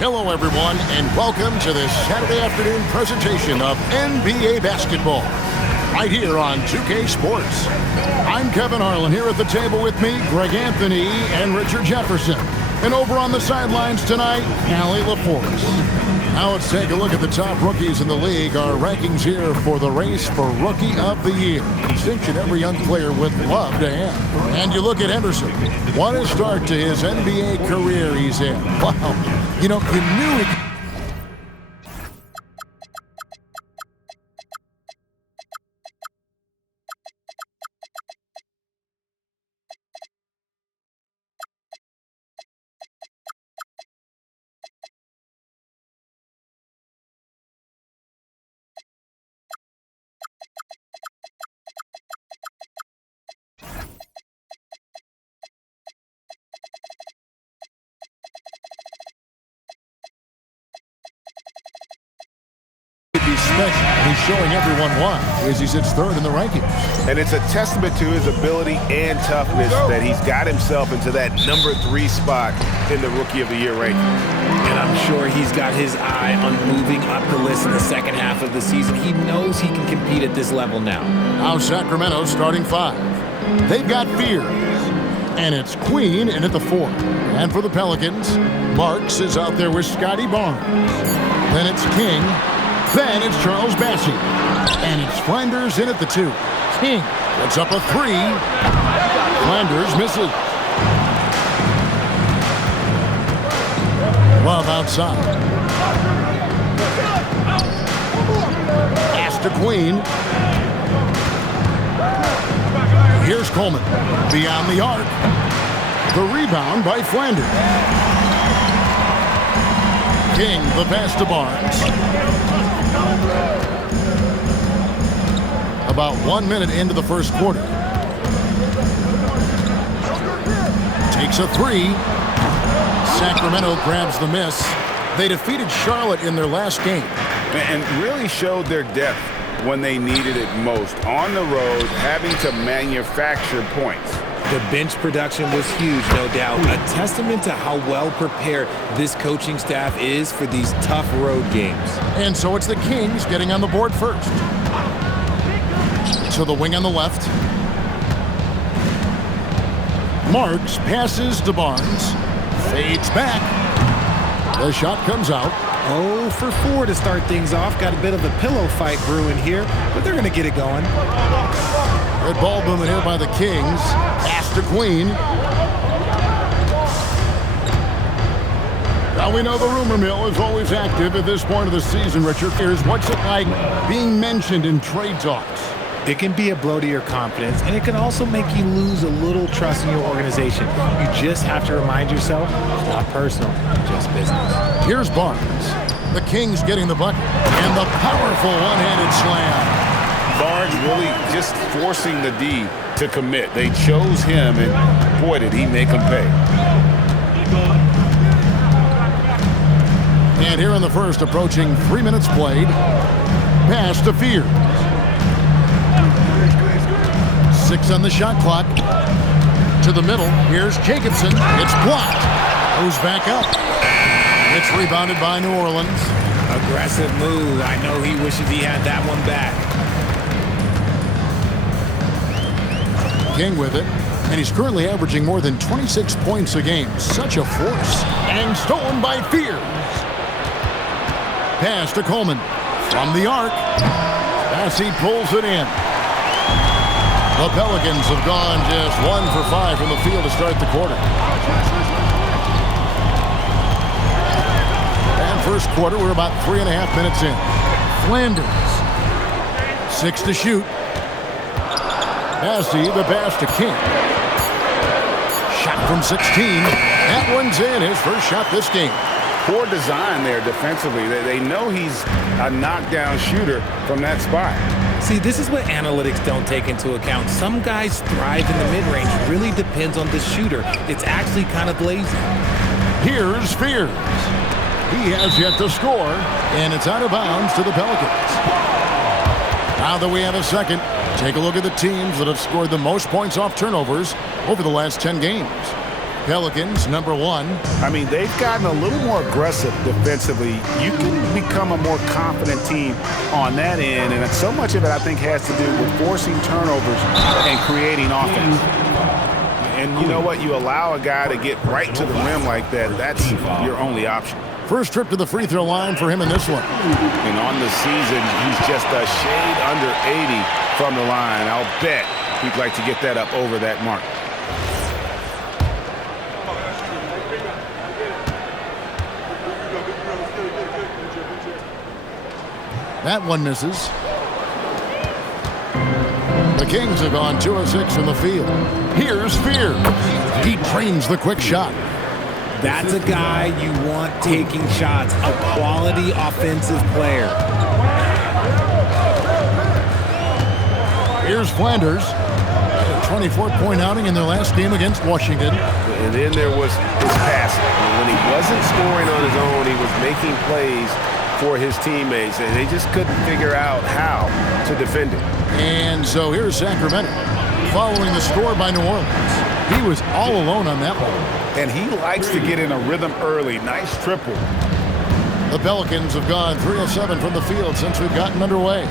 Hello, everyone, and welcome to this Saturday afternoon presentation of NBA basketball, right here on 2K Sports. I'm Kevin Harlan. Here at the table with me, Greg Anthony and Richard Jefferson. And over on the sidelines tonight, Allie LaForce. Now let's take a look at the top rookies in the league. Our rankings here for the race for Rookie of the Year. Distinction every young player would love to have. And you look at Henderson. What a start to his NBA career he's in. Wow. You know, you knew he... special. He's showing everyone why, as he sits third in the rankings. And it's a testament to his ability and toughness that he's got himself into that number 3 spot in the Rookie of the Year ranking. And I'm sure he's got his eye on moving up the list in the second half of the season. He knows he can compete at this level now. Now Sacramento starting 5. They've got Fears, and it's Queen in at the 4. And for the Pelicans, Marks is out there with Scotty Barnes. Then it's King. Then it's Charles Bassey. And it's Flanders in at the 2. King puts up a 3. Flanders misses. Love outside. Pass to Queen. Here's Coleman. Beyond the arc. The rebound by Flanders. King, the pass to Barnes. About 1 minute into the first quarter. Takes a 3. Sacramento grabs the miss. They defeated Charlotte in their last game. And really showed their depth when they needed it most. On the road, having to manufacture points. The bench production was huge, no doubt. A testament to how well prepared this coaching staff is for these tough road games. And so it's the Kings getting on the board first. To the wing on the left. Marks passes to Barnes. Fades back. The shot comes out. 0 for 4 to start things off. Got a bit of a pillow fight brewing here, but they're going to get it going. Good ball movement here by the Kings. Pass to Queen. Now we know the rumor mill is always active at this point of the season, Richard. Here's what's it like being mentioned in trade talks? It can be a blow to your confidence, and it can also make you lose a little trust in your organization. You just have to remind yourself, it's not personal, just business. Here's Barnes. The Kings getting the bucket. And the powerful one-handed slam. Barnes really just forcing the D to commit. They chose him, and boy, did he make them pay. And here in the first, approaching 3 minutes played. Pass to Fears. 6 on the shot clock. To the middle. Here's Jacobson. It's blocked. Goes back up. It's rebounded by New Orleans. Aggressive move. I know he wishes he had that one back. King with it. And he's currently averaging more than 26 points a game. Such a force. And stolen by Fears. Pass to Coleman. From the arc. Bassey pulls it in. The Pelicans have gone just 1 for 5 from the field to start the quarter. And first quarter, we're about 3.5 minutes in. Flanders. 6 to shoot. Bassey, the pass to King. Shot from 16. That one's in. His first shot this game. Poor design there defensively. They know he's a knockdown shooter from that spot. See, this is what analytics don't take into account. Some guys thrive in the mid-range. It really depends on the shooter. It's actually kind of lazy. Here's Fears. He has yet to score, and it's out of bounds to the Pelicans. Now that we have a second, take a look at the teams that have scored the most points off turnovers over the last 10 games. Pelicans, number 1. I mean, they've gotten a little more aggressive defensively. You can become a more confident team on that end, and so much of it, I think, has to do with forcing turnovers and creating offense. And you know what? You allow a guy to get right to the rim like that, that's your only option. First trip to the free throw line for him in this one. And on the season, he's just a shade under 80 from the line. I'll bet he'd like to get that up over that mark. That one misses. The Kings have gone 2 of 6 from the field. Here's Fear. He trains the quick shot. That's a guy you want taking shots, a quality offensive player. Here's Flanders. A 24-point outing in their last game against Washington. And then there was his passing. When he wasn't scoring on his own, he was making plays for his teammates, and they just couldn't figure out how to defend it. And so here's Sacramento, following the score by New Orleans. He was all alone on that one. And he likes to get in a rhythm early. Nice triple. The Pelicans have gone 3 of 7 from the field since we've gotten underway.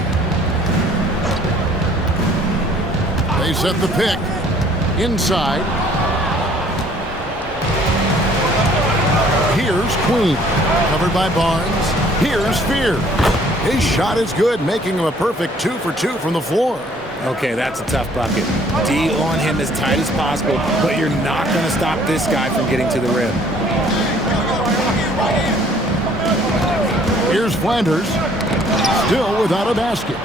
They set the pick inside. Here's Queen, covered by Barnes. Here's Fear. His shot is good, making him a perfect 2 for 2 from the floor. Okay, that's a tough bucket. D on him as tight as possible, but you're not going to stop this guy from getting to the rim. Here's Flanders, still without a basket.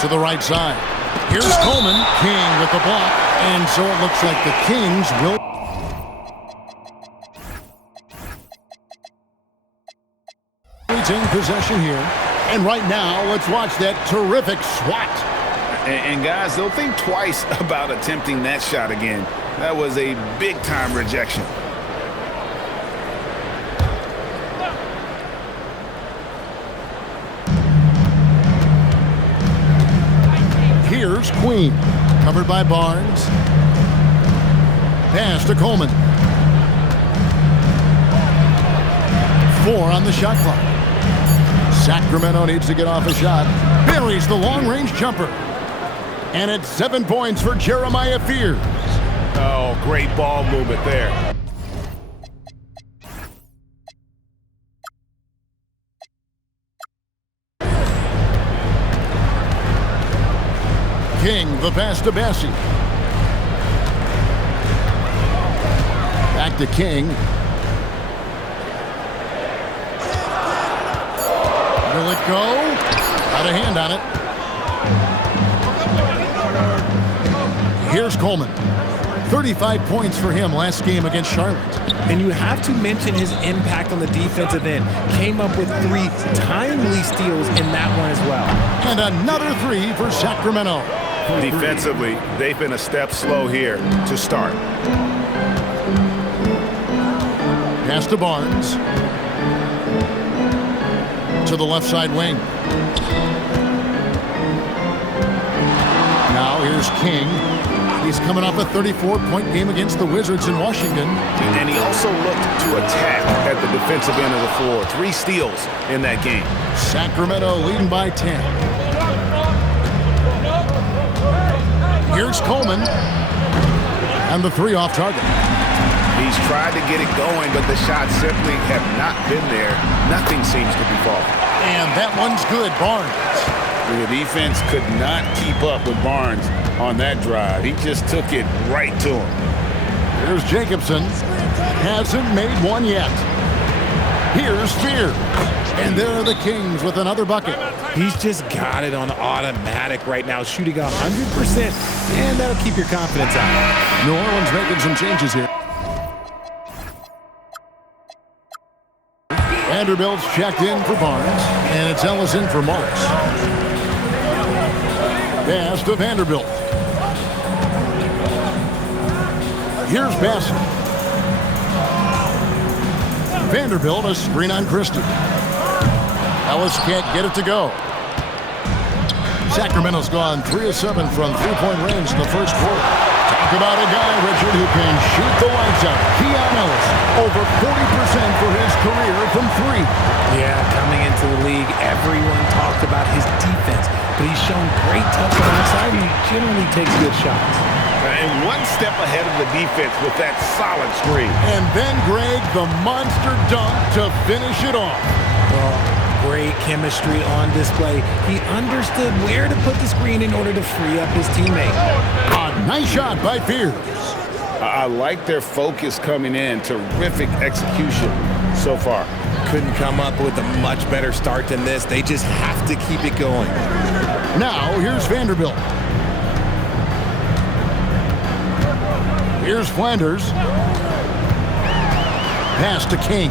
To the right side. Here's Coleman. King with the block, and so it looks like the Kings will retain possession here. And right now, let's watch that terrific swat. And guys, they'll think twice about attempting that shot again. That was a big-time rejection. Here's Queen, covered by Barnes. Pass to Coleman. 4 on the shot clock. Sacramento needs to get off a shot. Buries the long-range jumper. And it's 7 points for Jeremiah Fears. Oh, great ball movement there. King, the pass to Bassi. Back to King. Will it go? Got a hand on it. Here's Coleman. 35 points for him last game against Charlotte. And you have to mention his impact on the defensive end. Came up with 3 timely steals in that one as well. And another 3 for Sacramento. Defensively, they've been a step slow here to start. Pass to Barnes. To the left side wing. Now here's King. He's coming off a 34-point game against the Wizards in Washington. And he also looked to attack at the defensive end of the floor. 3 steals in that game. Sacramento leading by 10. Here's Coleman. And the 3 off target. He's tried to get it going, but the shots simply have not been there. Nothing seems to be falling. And that one's good, Barnes. The defense could not keep up with Barnes on that drive. He just took it right to him. Here's Jacobson. Hasn't made one yet. Here's Fear. And there are the Kings with another bucket. He's just got it on automatic right now, shooting 100%, and that'll keep your confidence up. New Orleans making some changes here. Vanderbilt's checked in for Barnes, and it's Ellis in for Marks. Pass to Vanderbilt. Here's Bassett. Vanderbilt, a screen on Christie. Ellis can't get it to go. Sacramento's gone 3 of 7 from 3-point range in the first quarter. Talk about a guy, Richard, who can shoot the lights out. Keon Ellis, over 40% for his career from three. Yeah, coming into the league, everyone talked about his defense, but he's shown great touch on the outside, and he generally takes good shots. And one step ahead of the defense with that solid screen. And then, Greg, the monster dunk to finish it off. Well, great chemistry on display. He understood where to put the screen in order to free up his teammate. A nice shot by Fears. I like their focus coming in. Terrific execution so far. Couldn't come up with a much better start than this. They just have to keep it going. Now, here's Vanderbilt. Here's Flanders. Pass to King.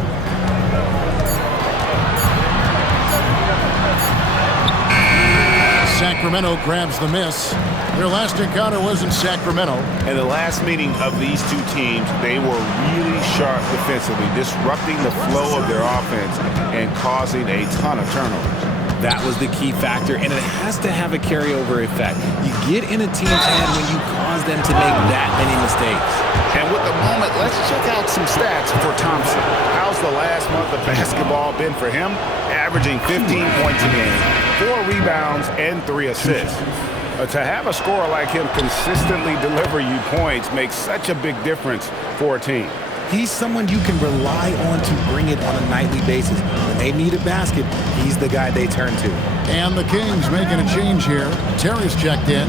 Sacramento grabs the miss. Their last encounter was in Sacramento. And the last meeting of these two teams, they were really sharp defensively, disrupting the flow of their offense and causing a ton of turnovers. That was the key factor, and it has to have a carryover effect. You get in a team's head when you cause them to make that many mistakes. And with the moment, let's check out some stats for Thompson. How's the last month of basketball been for him? Averaging 15 points a game, 4 rebounds, and 3 assists. To have a scorer like him consistently deliver you points makes such a big difference for a team. He's someone you can rely on to bring it on a nightly basis. When they need a basket, he's the guy they turn to. And the Kings making a change here. Terry's checked in.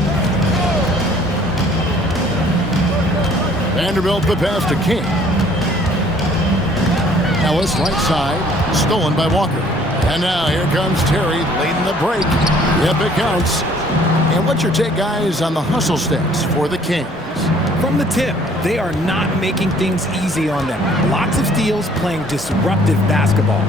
Vanderbilt the pass to King. Ellis right side, stolen by Walker. And now here comes Terry late in the break. Yep, it counts. And what's your take, guys, on the hustle stats for the Kings? From the tip, they are not making things easy on them. Lots of steals, playing disruptive basketball.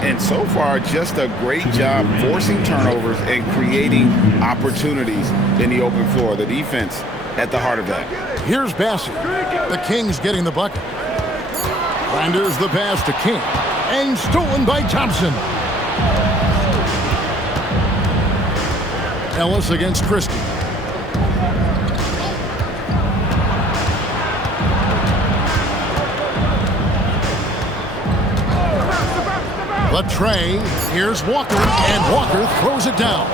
And so far, just a great job forcing turnovers and creating opportunities in the open floor. The defense at the heart of that. Here's Bassett. The Kings getting the bucket. Flanders the pass to King. And stolen by Thompson. Ellis against Christie. Latrey, here's Walker, and Walker throws it down.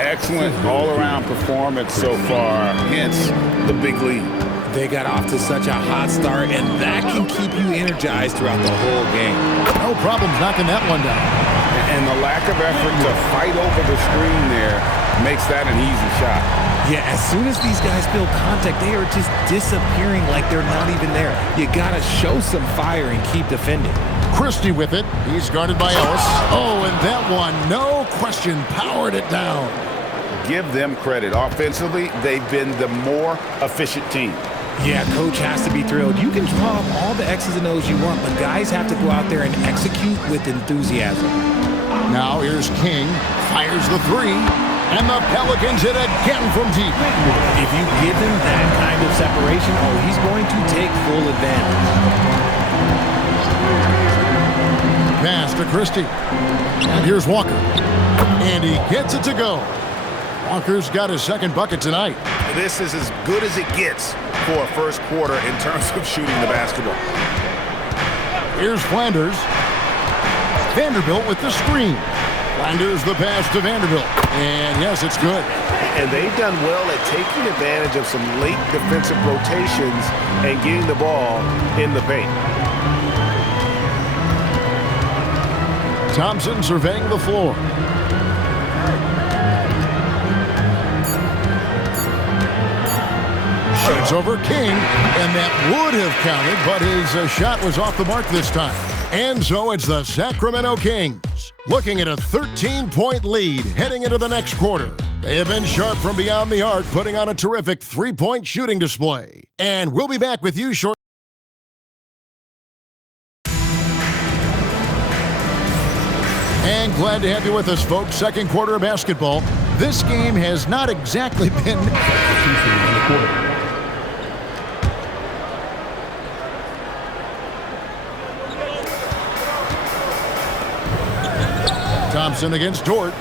Excellent all-around performance so far, hence the big lead. They got off to such a hot start, and that can keep you energized throughout the whole game. No problems knocking that one down. And the lack of effort to fight over the screen there makes that an easy shot. Yeah, as soon as these guys feel contact, they are just disappearing like they're not even there. You got to show some fire and keep defending. Christie with it. He's guarded by Ellis. Oh, and that one, no question, powered it down. Give them credit. Offensively, they've been the more efficient team. Yeah, coach has to be thrilled. You can draw up all the X's and O's you want, but guys have to go out there and execute with enthusiasm. Now here's King, fires the three, and the Pelicans hit again from deep. If you give him that kind of separation, oh, he's going to take full advantage. Pass to Christie. And here's Walker. And he gets it to go. Walker's got his second bucket tonight. This is as good as it gets for a first quarter in terms of shooting the basketball. Here's Flanders. Vanderbilt with the screen. Flanders the pass to Vanderbilt. And yes, it's good. And they've done well at taking advantage of some late defensive rotations and getting the ball in the paint. Thompson surveying the floor. Shoots over King, and that would have counted, but his shot was off the mark this time. And so it's the Sacramento Kings looking at a 13-point lead heading into the next quarter. They have been sharp from beyond the arc, putting on a terrific three-point shooting display. And we'll be back with you shortly. And glad to have you with us, folks. Second quarter of basketball. This game has not exactly been Thompson against Dort.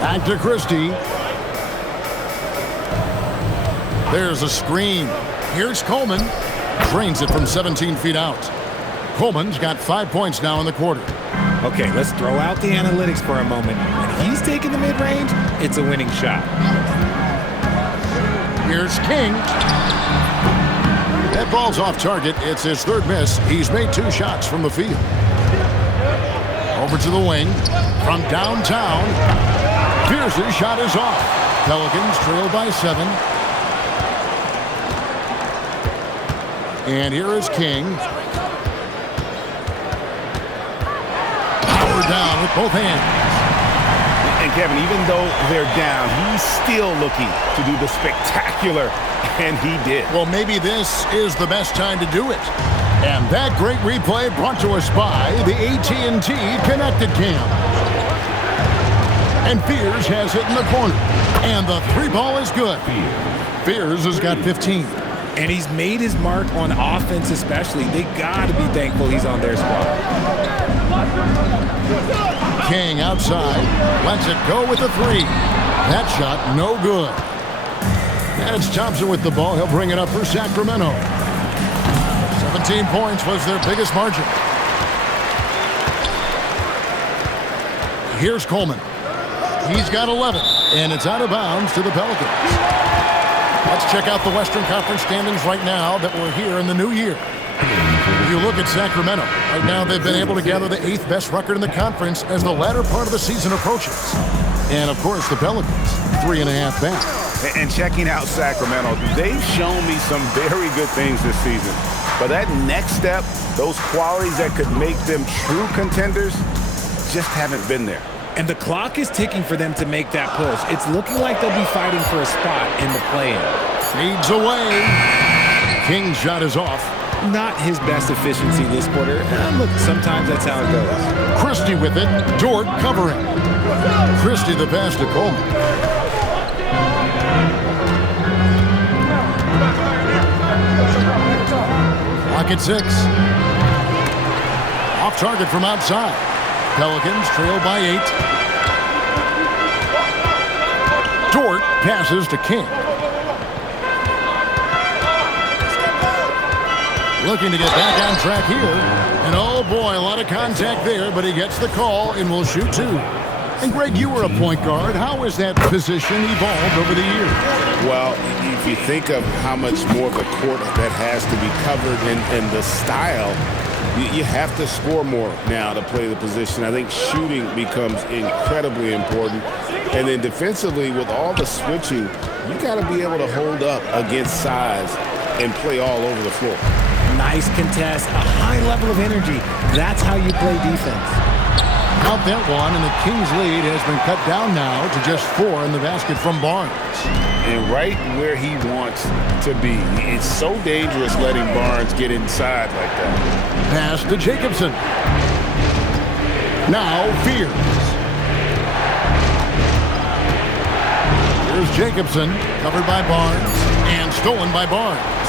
Back to Christie. There's a screen. Here's Coleman. Drains it from 17 feet out. Coleman's got 5 points now in the quarter. Okay, let's throw out the analytics for a moment. When he's taking the mid-range, it's a winning shot. Here's King. That ball's off target. It's his third miss. He's made 2 shots from the field. Over to the wing. From downtown. Pierce's shot is off. Pelicans trail by 7. And here is King. Power down with both hands. And Kevin, even though they're down, he's still looking to do the spectacular, and he did. Well, maybe this is the best time to do it. And that great replay brought to us by the AT&T Connected Cam. And Fears has it in the corner. And the 3-ball is good. Fears has got 15. And he's made his mark on offense especially. They got to be thankful he's on their squad. King outside. Lets it go with the 3. That shot no good. And it's Thompson with the ball. He'll bring it up for Sacramento. 17 points was their biggest margin. Here's Coleman. He's got 11, and it's out of bounds to the Pelicans. Let's check out the Western Conference standings right now that we're here in the new year. If you look at Sacramento, right now they've been able to gather the 8th best record in the conference as the latter part of the season approaches. And, of course, the Pelicans, 3.5 back. And checking out Sacramento, they've shown me some very good things this season. But that next step, those qualities that could make them true contenders, just haven't been there. And the clock is ticking for them to make that push. It's looking like they'll be fighting for a spot in the play-in. Fades away. King's shot is off. Not his best efficiency this quarter. Look, sometimes that's how it goes. Christie with it. Dort covering. Christie the pass to Coleman. Clock at 6. Off target from outside. Pelicans trail by 8. Dort passes to King. Looking to get back on track here. And oh boy, a lot of contact there, but he gets the call and will shoot 2. And Greg, you were a point guard. How has that position evolved over the years? Well, if you think of how much more of the court that has to be covered and the style, you have to score more now to play the position. I think shooting becomes incredibly important. And then defensively, with all the switching, you got to be able to hold up against size and play all over the floor. Nice contest, a high level of energy. That's how you play defense. Count that one, and the Kings lead has been cut down now to just 4 in the basket from Barnes. And right where he wants to be. It's so dangerous letting Barnes get inside like that. Pass to Jacobson. Now Fears. Here's Jacobson, covered by Barnes, and stolen by Barnes.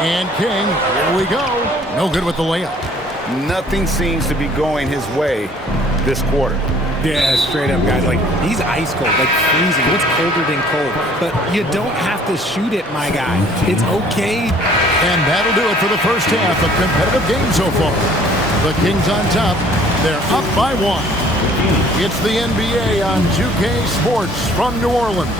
And King, here we go. No good with the layup. Nothing seems to be going his way this quarter. Yeah, straight up, guys. Like, he's ice cold, like freezing. What's colder than cold? But you don't have to shoot it, my guy. It's okay. And that'll do it for the first half of competitive game so far. The Kings on top. They're up by 1. It's the NBA on 2K Sports from New Orleans.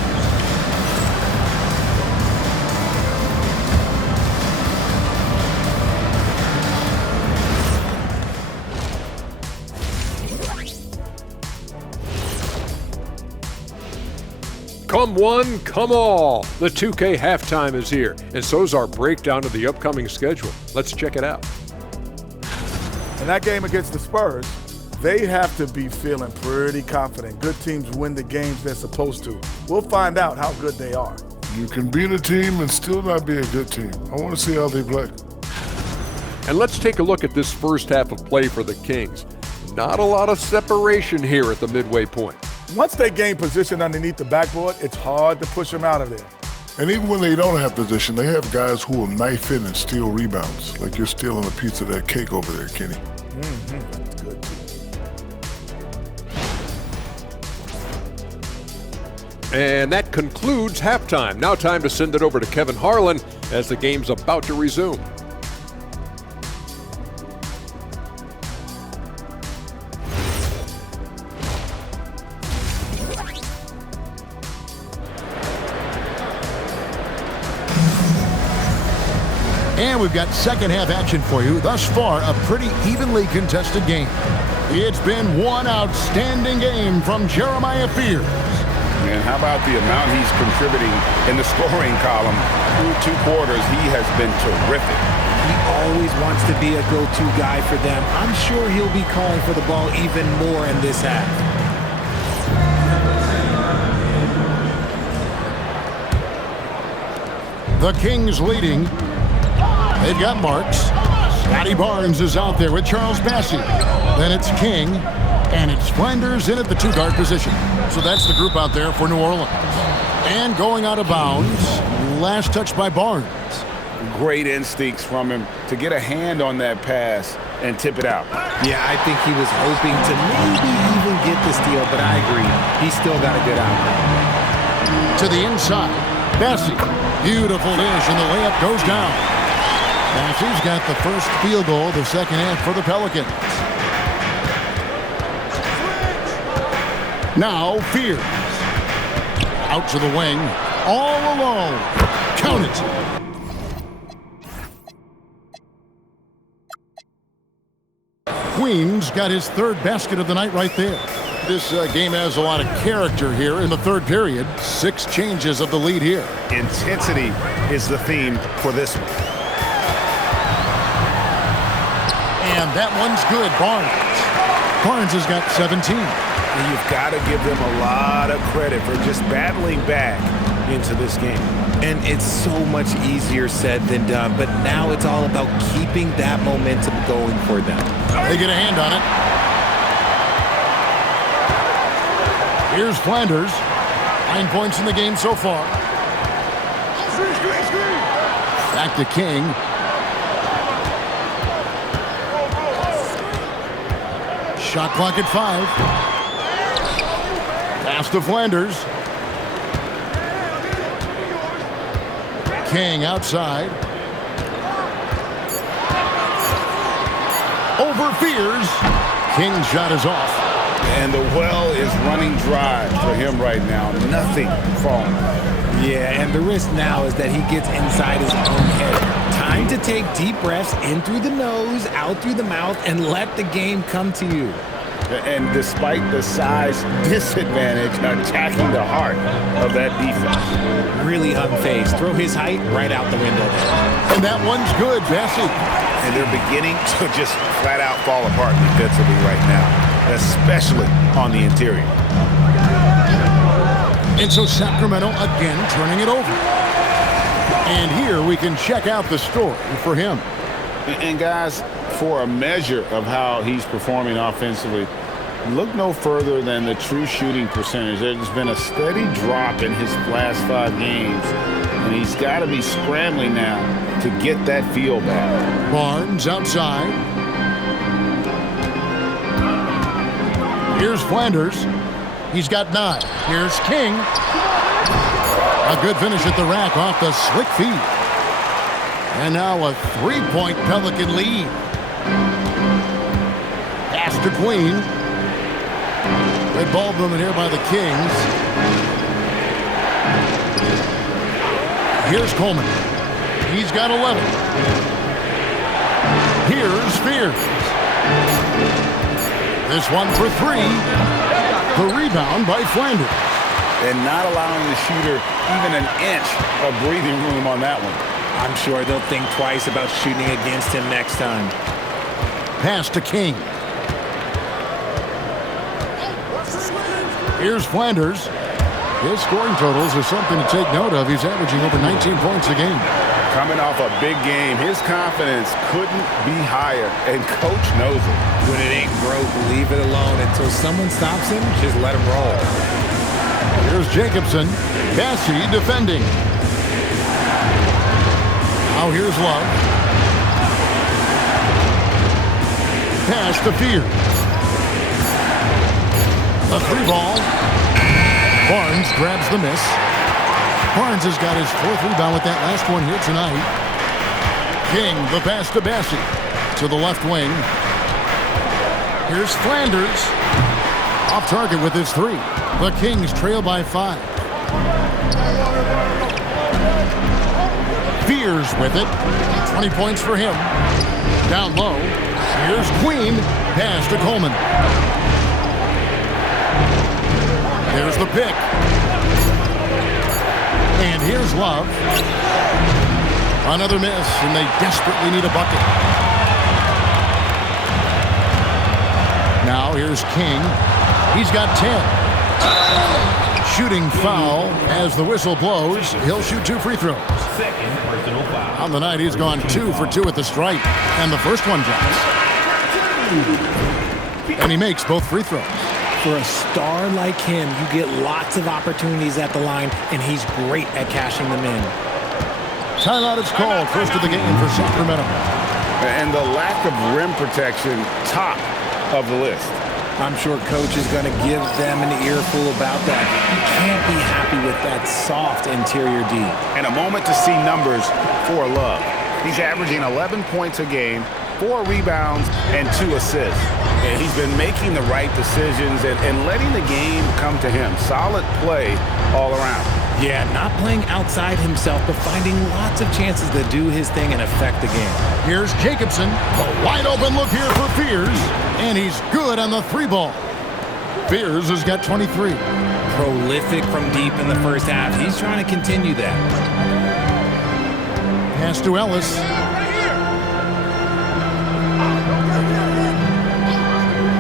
Come one, come all. The 2K halftime is here, and so's our breakdown of the upcoming schedule. Let's check it out. In that game against the Spurs, they have to be feeling pretty confident. Good teams win the games they're supposed to. We'll find out how good they are. You can beat a team and still not be a good team. I want to see how they play. And let's take a look at this first half of play for the Kings. Not a lot of separation here at the midway point. Once they gain position underneath the backboard, it's hard to push them out of there. And even when they don't have position, they have guys who will knife in and steal rebounds. Like you're stealing a piece of that cake over there, Kenny. That's good, too. And that concludes halftime. Now time to send it over to Kevin Harlan as the game's about to resume. And we've got second half action for you. Thus far, a pretty evenly contested game. It's been one outstanding game from Jeremiah Fears. And how about the amount he's contributing in the scoring column? Through 2 quarters, he has been terrific. He always wants to be a go-to guy for them. I'm sure he'll be calling for the ball even more in this half. The Kings leading. They've got Marks. Scotty Barnes is out there with Charles Bassey. Then it's King. And it's Flanders in at the 2-guard position. So that's the group out there for New Orleans. And going out of bounds, last touch by Barnes. Great instincts from him to get a hand on that pass and tip it out. Yeah, I think he was hoping to maybe even get the steal, but I agree. He still got a good outcome. To the inside, Bassey. Beautiful dish, and the layup goes down. Bassey's got the first field goal of the second half for the Pelicans. Now Fears. Out to the wing. All alone. Count it. Queens got his 3rd basket of the night right there. This game has a lot of character here in the 3rd period. 6 changes of the lead here. Intensity is the theme for this one. And that one's good. Barnes has got 17. And you've got to give them a lot of credit for just battling back into this game. And it's so much easier said than done, but now it's all about keeping that momentum going for them. They get a hand on it. Here's Flanders. 9 points in the game so far. Back to King. Shot clock at 5. Pass to Flanders. King outside. Over Fears. King's shot is off. And the well is running dry for him right now. Nothing falling. Yeah, and the risk now is that he gets inside his own head. Time to take deep breaths in through the nose, out through the mouth, and let the game come to you. And despite the size disadvantage, attacking the heart of that defense. Really unfazed. Throw his height right out the window. And that one's good, Bassey. And they're beginning to just flat out fall apart defensively right now, especially on the interior. And so Sacramento again turning it over. And here we can check out the story for him. And guys, for a measure of how he's performing offensively, look no further than the true shooting percentage. There's been a steady drop in his last 5 games, and he's got to be scrambling now to get that feel back. Barnes outside. Here's Flanders. He's got 9. Here's King. A good finish at the rack off the slick feed. And now a 3-point Pelican lead. Pass to Queen. Red ball movement here by the Kings. Here's Coleman. He's got 11. Here's Fears. This one for 3. The rebound by Flanders. And not allowing the shooter even an inch of breathing room on that one. I'm sure they'll think twice about shooting against him next time. Pass to King. Here's Flanders. His scoring totals are something to take note of. He's averaging over 19 points a game. Coming off a big game, his confidence couldn't be higher, and coach knows it. When it ain't broke, leave it alone until someone stops him. Just let him roll. Here's Jacobson. Bassey defending. Now here's Love. Pass to Fears. The 3 ball. Barnes grabs the miss. Barnes has got his 4th rebound with that last one here tonight. King, the pass to Bassey. To the left wing. Here's Flanders. Off target with his 3. The Kings trail by 5. Fears with it. 20 points for him. Down low. Here's Queen. Pass to Coleman. There's the pick. And here's Love. Another miss, and they desperately need a bucket. Now here's King. He's got 10. Shooting foul as the whistle blows. He'll shoot 2 free throws. On the night, he's gone 2 for 2 at the stripe. And the first one drops. And he makes both free throws. For a star like him, you get lots of opportunities at the line, and he's great at cashing them in. Timeout is called. First of the game for Sacramento. And the lack of rim protection, top of the list. I'm sure coach is going to give them an earful about that. You can't be happy with that soft interior D. And a moment to see numbers for Love. He's averaging 11 points a game, 4 rebounds, and 2 assists. And he's been making the right decisions and letting the game come to him. Solid play all around. Yeah, not playing outside himself, but finding lots of chances to do his thing and affect the game. Here's Jacobson. A wide open look here for Fears. And he's good on the 3-ball. Fears has got 23. Prolific from deep in the first half. He's trying to continue that. Pass to Ellis.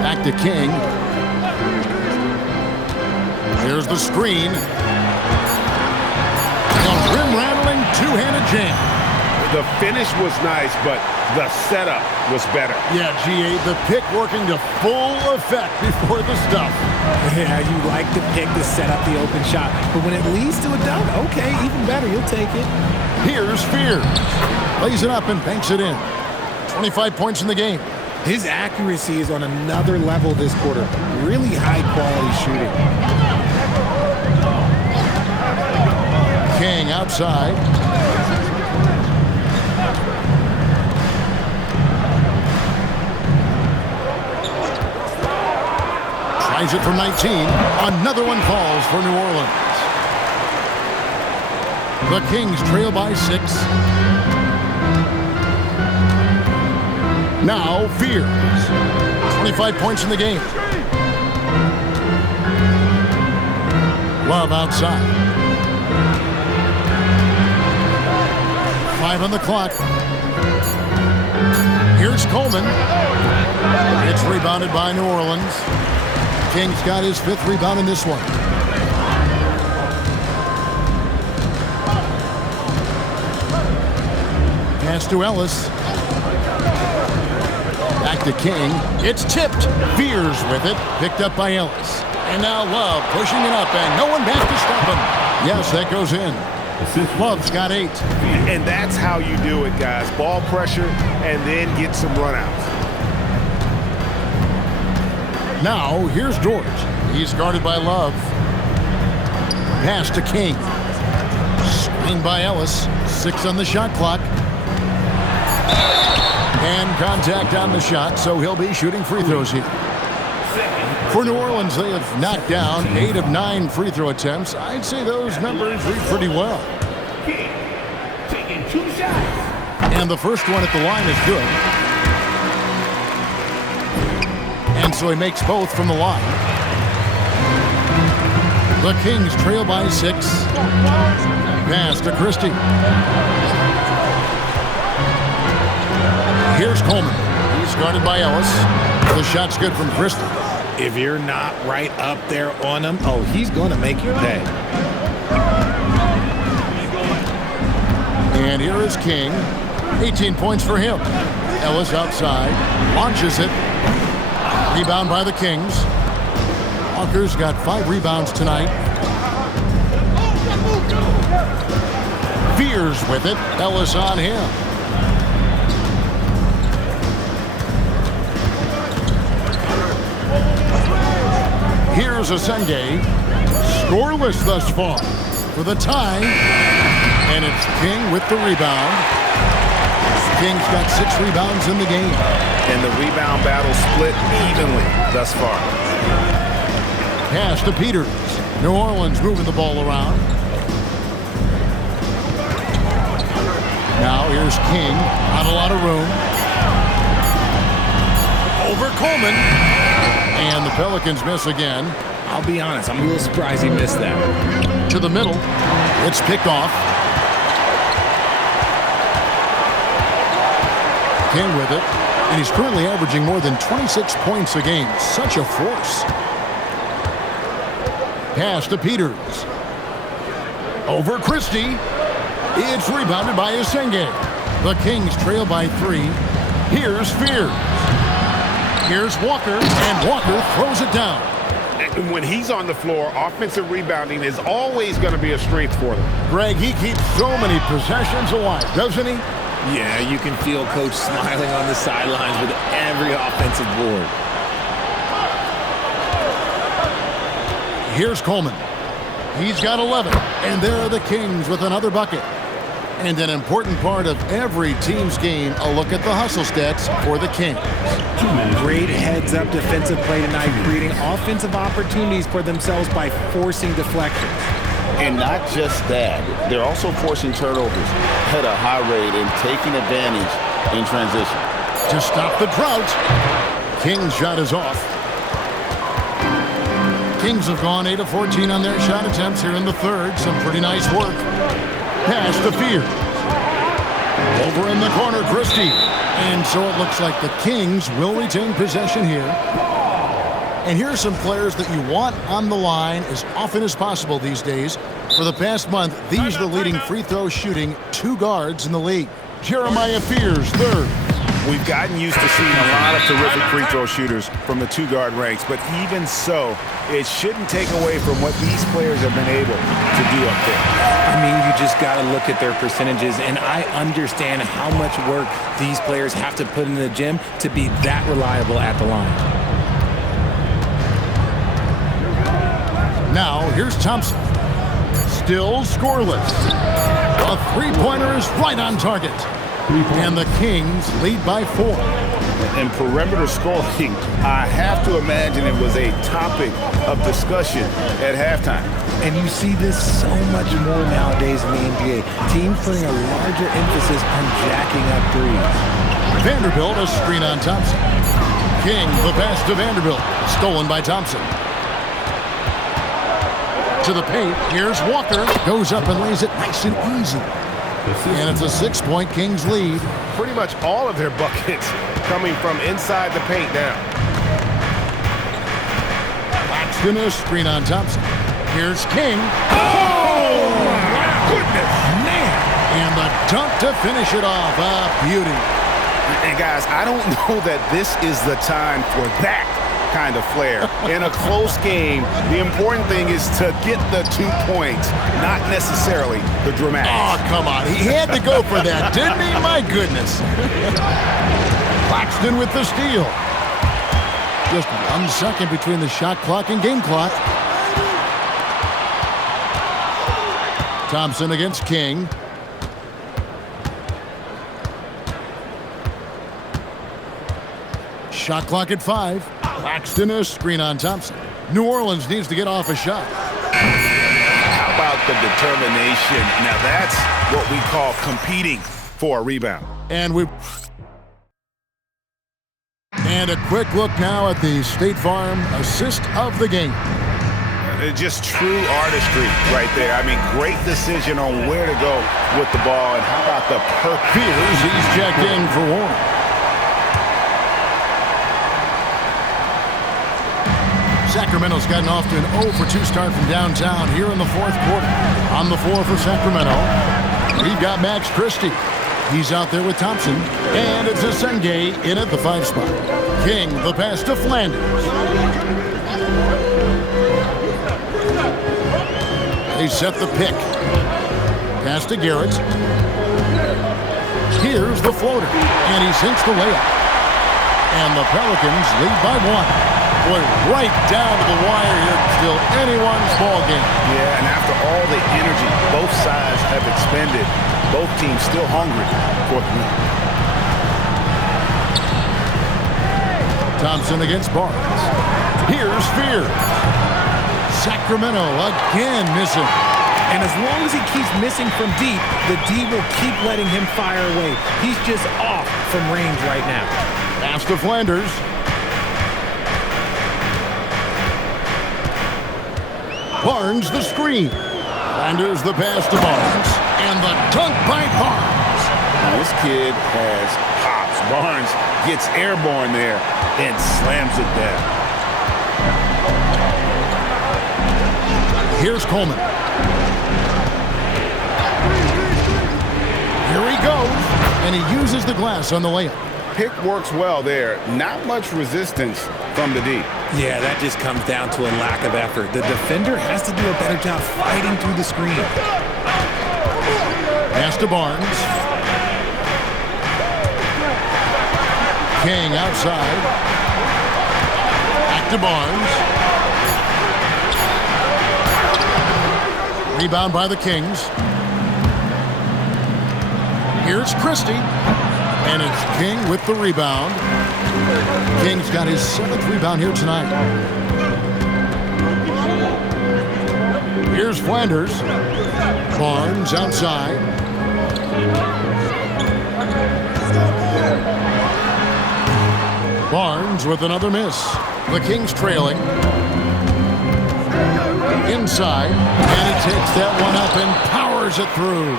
Back to King. Here's the screen. A rim-rattling two-handed jam. The finish was nice, but the setup was better. Yeah, G.A., the pick working to full effect before the stuff. Yeah, you like the pick to set up the open shot, but when it leads to a dunk, okay, even better, you'll take it. Here's Fears. Lays it up and banks it in. 25 points in the game. His accuracy is on another level this quarter. Really high-quality shooting. King outside. Tries it from 19. Another one falls for New Orleans. The Kings trail by 6. Now Fears. 25 points in the game. Love outside. 5 on the clock. Here's Coleman. It's rebounded by New Orleans. King's got his 5th rebound in this one. Pass to Ellis. Back to King. It's tipped. Fears with it. Picked up by Ellis. And now Love pushing it up, and no one has to stop him. Yes, that goes in. Love's got 8. And that's how you do it, guys. Ball pressure and then get some runouts. Now, here's George. He's guarded by Love. Pass to King. Screen by Ellis. 6 on the shot clock. And contact on the shot, so he'll be shooting free throws here. For New Orleans, they have knocked down 8 of 9 free throw attempts. I'd say those numbers read pretty well. Taking 2 shots. And the first one at the line is good. And so he makes both from the line. The Kings trail by 6. Pass to Christie. Here's Coleman. He's guarded by Ellis. The shot's good from Christie. If you're not right up there on him, oh, he's going to make you pay. And here is King. 18 points for him. Ellis outside. Launches it. Rebound by the Kings. Walker's got 5 rebounds tonight. Fears with it. Ellis on him. Here's Asenge. Scoreless thus far for the tie. And it's King with the rebound. King's got 6 rebounds in the game. And the rebound battle split evenly thus far. Pass to Peters. New Orleans moving the ball around. Now here's King. Not a lot of room. Over Coleman. And the Pelicans miss again. I'll be honest, I'm a little surprised he missed that. To the middle. It's picked off. King with it. And he's currently averaging more than 26 points a game. Such a force. Pass to Peters. Over Christie. It's rebounded by Esenge. The Kings trail by 3. Here's Fears. Here's Walker, and Walker throws it down. And when he's on the floor, offensive rebounding is always going to be a strength for them. Greg, he keeps so many possessions alive, doesn't he? Yeah, you can feel Coach smiling on the sidelines with every offensive board. Here's Coleman. He's got 11, and there are the Kings with another bucket. And an important part of every team's game, a look at the hustle stats for the Kings. Great heads-up defensive play tonight, creating offensive opportunities for themselves by forcing deflections. And not just that, they're also forcing turnovers at a high rate and taking advantage in transition. To stop the drought, King's shot is off. Kings have gone 8 of 14 on their shot attempts here in the third. Some pretty nice work. Pass to Fears. Over in the corner, Christie. And so it looks like the Kings will retain possession here. And here are some players that you want on the line as often as possible these days. For the past month, these are the leading free throw shooting 2 guards in the league. Jeremiah Fears, third. We've gotten used to seeing a lot of terrific free throw shooters from the 2-guard ranks, but even so, it shouldn't take away from what these players have been able to do up there. I mean, you just got to look at their percentages, and I understand how much work these players have to put in the gym to be that reliable at the line. Now, here's Thompson. Still scoreless. A three-pointer is right on target. And the Kings lead by 4. And perimeter scoring, I have to imagine it was a topic of discussion at halftime. And you see this so much more nowadays in the NBA. Teams putting a larger emphasis on jacking up threes. Vanderbilt, a screen on Thompson. King, the pass to Vanderbilt. Stolen by Thompson. To the paint, here's Walker. Goes up and lays it nice and easy. And it's a 6-point Kings lead. Pretty much all of their buckets coming from inside the paint now. Claxton, a screen on Thompson. Here's King. Oh, my goodness, man. And the dunk to finish it off. A beauty. And guys, I don't know that this is the time for that kind of flair. In a close game, the important thing is to get the 2 points, not necessarily the dramatic. Oh, come on. He had to go for that, didn't he? My goodness. Claxton with the steal. Just 1 second between the shot clock and game clock. Thompson against King. Shot clock at 5. Claxton, a screen on Thompson. New Orleans needs to get off a shot. How about the determination? Now that's what we call competing for a rebound. And a quick look now at the State Farm assist of the game. Just true artistry right there. I mean, great decision on where to go with the ball. And how about the Fears, he's checked in for Warren. Sacramento's gotten off to an 0 for 2 start from downtown here in the 4th quarter. On the floor for Sacramento, we've got Max Christie. He's out there with Thompson. And it's Esenge in at the 5 spot. King, the pass to Flanders. They set the pick. Pass to Garrett. Here's the floater. And he sinks the layup. And the Pelicans lead by 1. Boy, right down to the wire here. Still anyone's ball game. Yeah, and after all the energy both sides have expended, both teams still hungry for the win. Thompson against Barnes. Here's Fear. Sacramento again missing. And as long as he keeps missing from deep, the D will keep letting him fire away. He's just off from range right now. Pass to Flanders. Barnes the screen. Flanders the pass to Barnes. And the dunk by Barnes. Now, this kid has hops. Barnes gets airborne there and slams it down. Here's Coleman. Here he goes. And he uses the glass on the layup. Pick works well there. Not much resistance from the D. Yeah, that just comes down to a lack of effort. The defender has to do a better job fighting through the screen. Pass to Barnes. King outside. Back to Barnes. Rebound by the Kings. Here's Christie. And it's King with the rebound. King's got his 7th rebound here tonight. Here's Flanders. Barnes outside. Barnes with another miss. The Kings trailing. Inside. And he takes that one up and powers it through.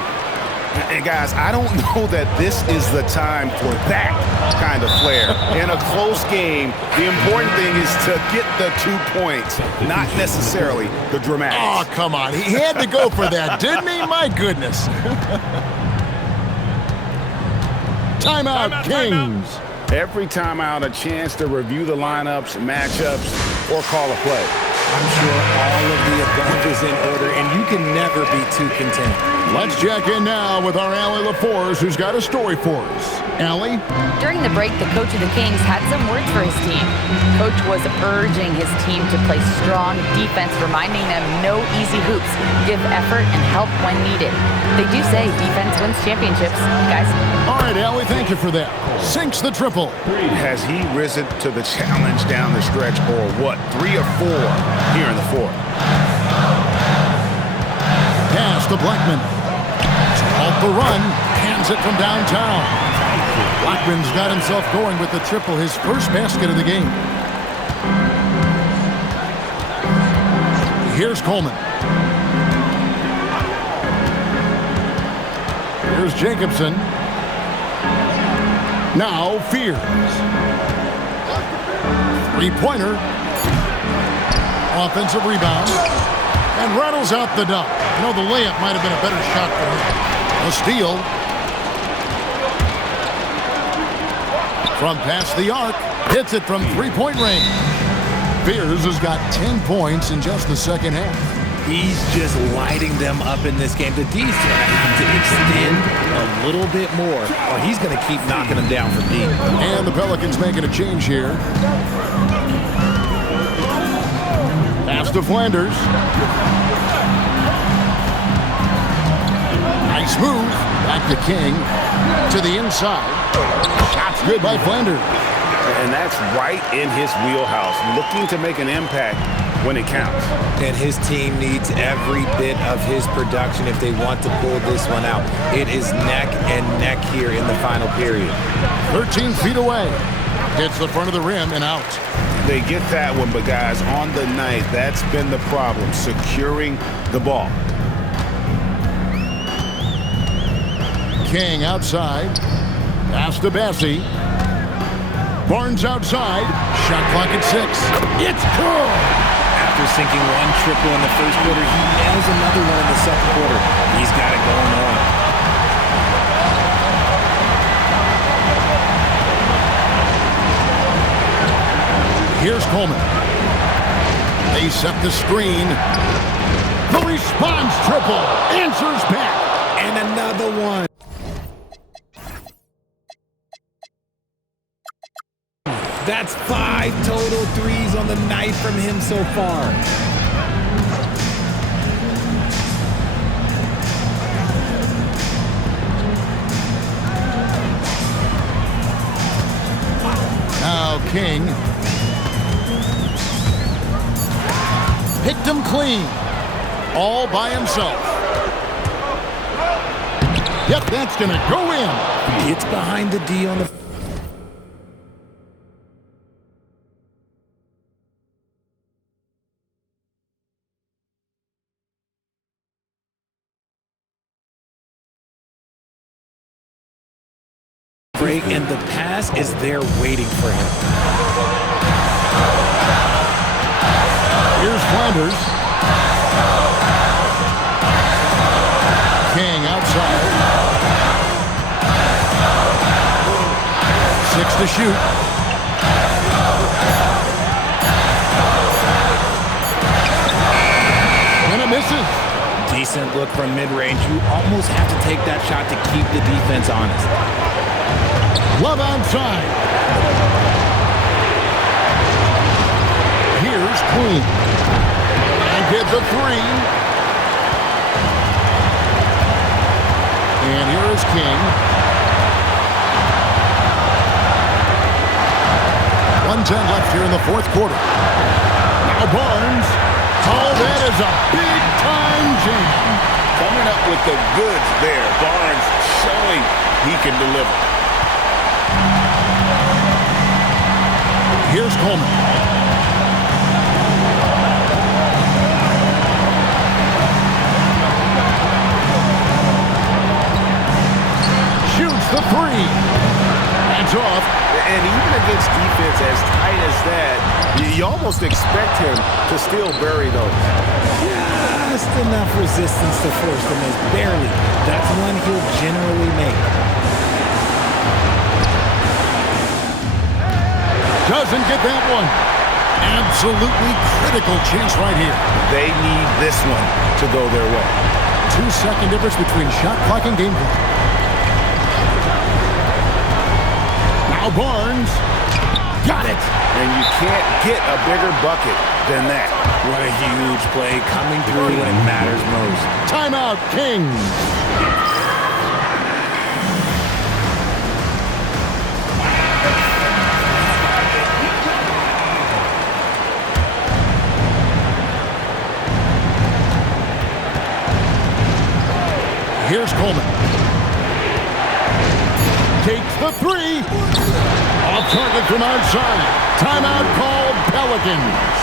And guys, I don't know that this is the time for that kind of flair. In a close game, the important thing is to get the 2 points, not necessarily the dramatics. Oh, come on. He had to go for that, didn't he? My goodness. Timeout, Kings. Every timeout, a chance to review the lineups, matchups, or call a play. I'm sure all of the above is in order, and you can never be too content. Let's check in now with our Allie LaForce, who's got a story for us. Allie? During the break, the coach of the Kings had some words for his team. Coach was urging his team to play strong defense, reminding them no easy hoops, give effort, and help when needed. They do say defense wins championships, guys. All right, Allie, thank you for that. Sinks the triple. Has he risen to the challenge down the stretch, or what? 3 of 4 here in the fourth. Pass to Blackman. Off the run, hands it from downtown. Blackman's got himself going with the triple, his first basket of the game. Here's Coleman. Here's Jacobson. Now Fears. Three-pointer. Offensive rebound. And rattles out the dunk. You know, the layup might have been a better shot for him. A steal. From past the arc. Hits it from three-point range. Fears has got 10 points in just the second half. He's just lighting them up in this game. The D's going to have to extend a little bit more, or he's going to keep knocking them down from deep. And the Pelicans making a change here. Pass to Flanders. Nice move. Back to King. To the inside. Shot's good by Flanders. And that's right in his wheelhouse, looking to make an impact when it counts. And his team needs every bit of his production if they want to pull this one out. It is neck and neck here in the final period. 13 feet away. Hits the front of the rim and out. They get that one, but guys, on the night, that's been the problem, securing the ball. King outside. Pass to Bassie. Barnes outside. Shot clock at 6. It's good. After sinking one triple in the first quarter, he nails another one in the second quarter. He's got it going on. Here's Coleman. They set the screen. The response triple. Answers back. And another one. That's 5 total threes on the night from him so far. Now King. Picked him clean. All by himself. Yep, that's going to go in. Gets behind the D on the... break, and the pass is there waiting for him. Here's Flanders. King outside. 6 to shoot. And it misses. Decent look from mid-range. You almost have to take that shot to keep the defense honest. Love outside. Here's Queen. And gets a 3. And here is King. 1:10 left here in the fourth quarter. Now Barnes. Oh, that is a big-time jam. Coming up with the goods there. Barnes showing he can deliver. Here's Coleman. Shoots the 3. Hands off. And even against defense as tight as that, you almost expect him to still bury those. Just enough resistance to force the miss. Barely. That's one he'll generally make. Doesn't get that one. Absolutely critical chance right here. They need this one to go their way. 2-second difference between shot clock and game clock. Now Barnes. Got it. And you can't get a bigger bucket than that. What a huge play coming through when it matters most. Timeout, Kings. Here's Coleman. Takes the 3. Off target from outside. Timeout called Pelicans.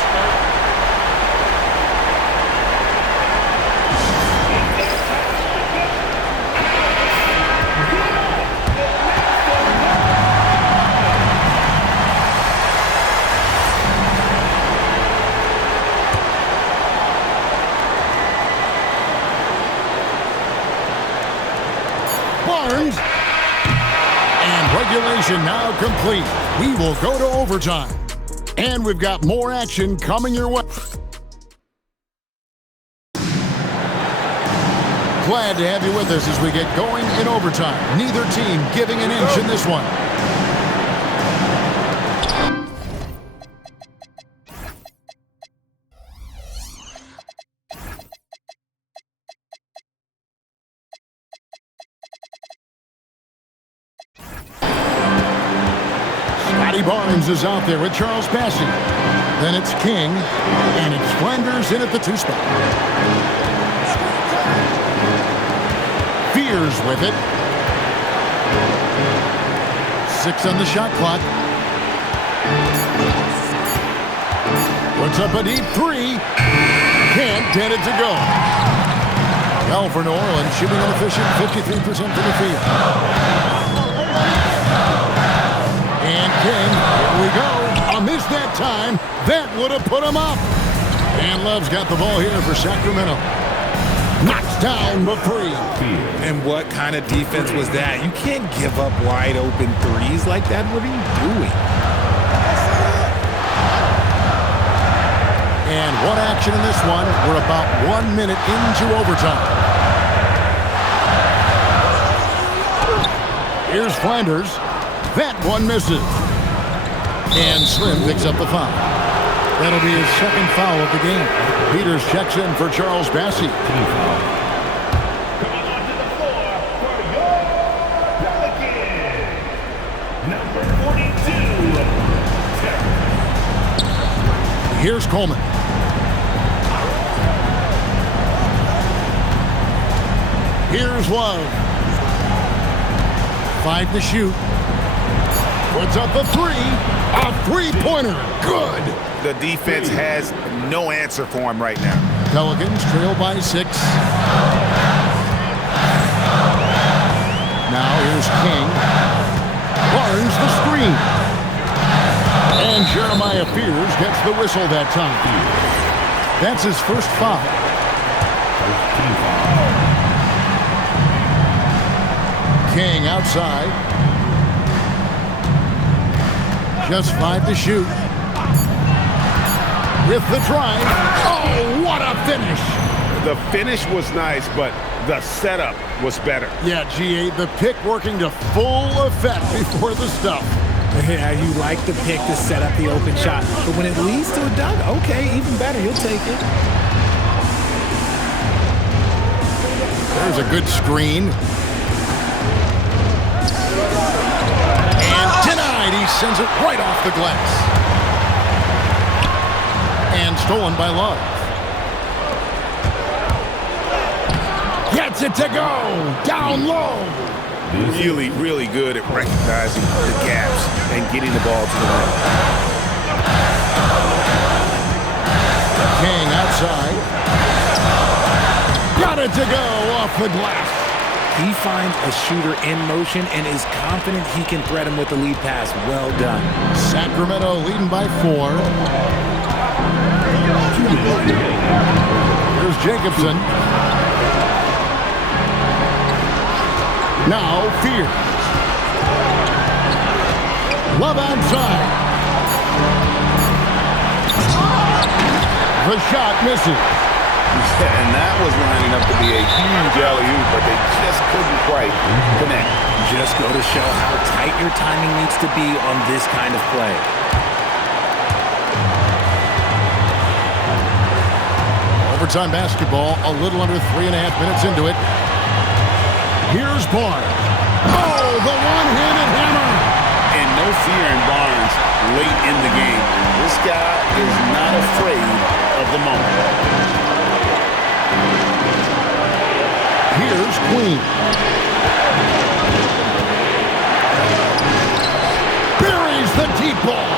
Barnes. And regulation now complete. We will go to overtime. And we've got more action coming your way. Glad to have you with us as we get going in overtime. Neither team giving an inch in this one. Barnes is out there with Charles passing. Then it's King, and it's Flanders in at the 2 spot. Fears with it. 6 on the shot clock. Puts up a deep 3. Can't get it to go. Well, for New Orleans, shooting an efficient 53% from the field. And King, here we go. A miss that time. That would have put him up. And Love's got the ball here for Sacramento. Knocks down the 3. And what kind of defense was that? You can't give up wide open threes like that. What are you doing? And one action in this one. We're about 1 minute into overtime. Here's Flanders. That one misses. And Slim picks up the foul. That'll be his second foul of the game. Peters checks in for Charles Bassey. Coming onto the floor for your Pelicans, number 42, Terry. Here's Coleman. Here's Love. 5 to shoot. Puts up the three. A three-pointer. Good. The defense has no answer for him right now. Pelicans trail by 6. Now here's King. Barnes the screen. And Jeremiah Fears gets the whistle that time. That's his first foul. King outside. Just 5 to shoot. With the drive. Oh, what a finish. The finish was nice, but the setup was better. Yeah, GA, the pick working to full effect before the stuff. Yeah, you like the pick to set up the open shot. But when it leads to a dunk, okay, even better. You'll take it. There's a good screen. And denied. He sends it right off the glass. And stolen by Love. Gets it to go. Down low. Really, really good at recognizing the gaps and getting the ball to the rim. King outside. Got it to go off the glass. He finds a shooter in motion and is confident he can thread him with the lead pass. Well done. Sacramento leading by 4. Here's Jacobson. Now Fears. Love outside. The shot misses. And that was lining up to be a huge alley-oop, but they just couldn't quite connect. Just go to show how tight your timing needs to be on this kind of play. Overtime basketball, a little under 3.5 minutes into it. Here's Barnes. Oh, the one-handed hammer. And no fear in Barnes late in the game. This guy is not afraid of the moment. Here's Queen. Buries the deep ball.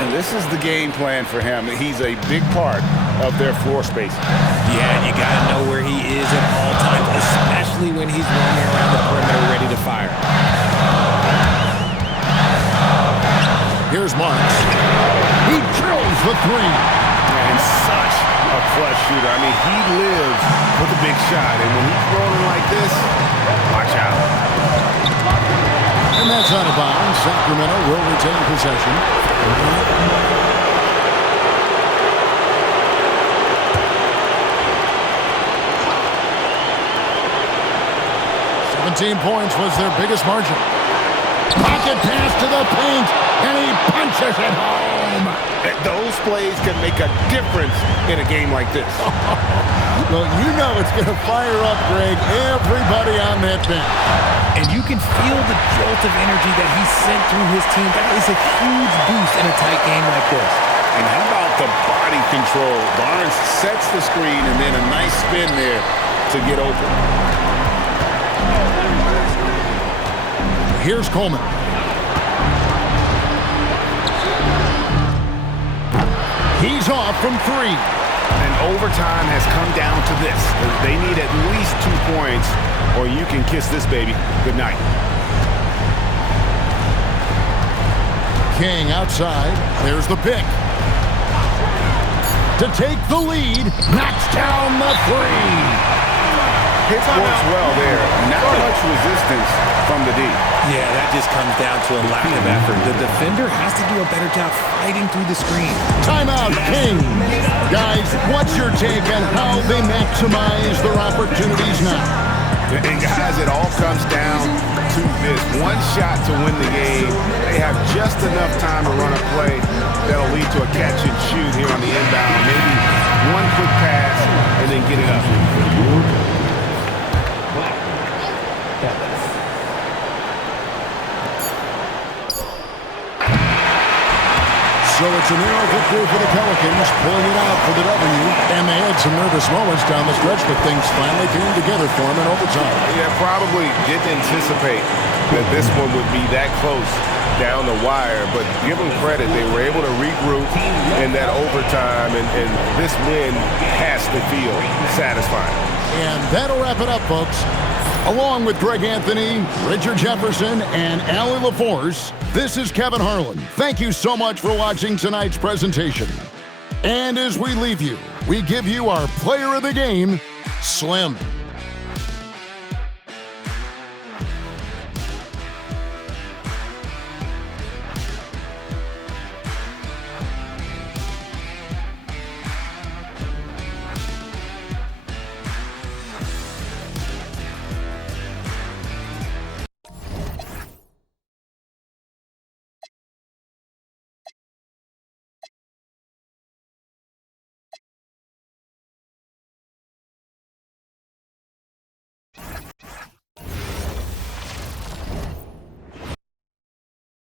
And this is the game plan for him. He's a big part of their floor space. Yeah, you got to know where he is at all times, especially when he's roaming around the perimeter ready to fire. Here's Marks. He drills the three. And such a clutch shooter. I mean, he lives for the big shot. And when he's rolling like this, watch out. And that's out of bounds. Sacramento will retain possession. 17 points was their biggest margin. Pocket pass to the paint, and he punches it home. Those plays can make a difference in a game like this. Well, you know it's going to fire up, Greg, everybody on that bench. And you can feel the jolt of energy that he sent through his team. That is a huge boost in a tight game like this. And how about the body control? Barnes sets the screen and then a nice spin there to get open. Here's Coleman. He's off from 3. And overtime has come down to this. They need at least 2 points or you can kiss this baby goodnight. King outside. There's the pick. To take the lead. Knocks down the 3. Hits works well there. Not much resistance from the D. Yeah, that just comes down to a lack of effort. The defender has to do a better job fighting through the screen. Timeout, King. Guys, what's your take on how they maximize their opportunities now? And guys, it all comes down to this. One shot to win the game. They have just enough time to run a play that'll lead to a catch and shoot here on the inbound. Maybe one quick pass and then get it up. So it's a narrow victory for the Pelicans, pulling it out for the W. And they had some nervous moments down the stretch, but things finally came together for them in overtime. Yeah, probably didn't anticipate that this one would be that close down the wire, but give them credit. They were able to regroup in that overtime, and this win has to feel satisfying. And that'll wrap it up, folks. Along with Greg Anthony, Richard Jefferson, and Allie LaForce, this is Kevin Harlan. Thank you so much for watching tonight's presentation. And as we leave you, we give you our player of the game, Slim.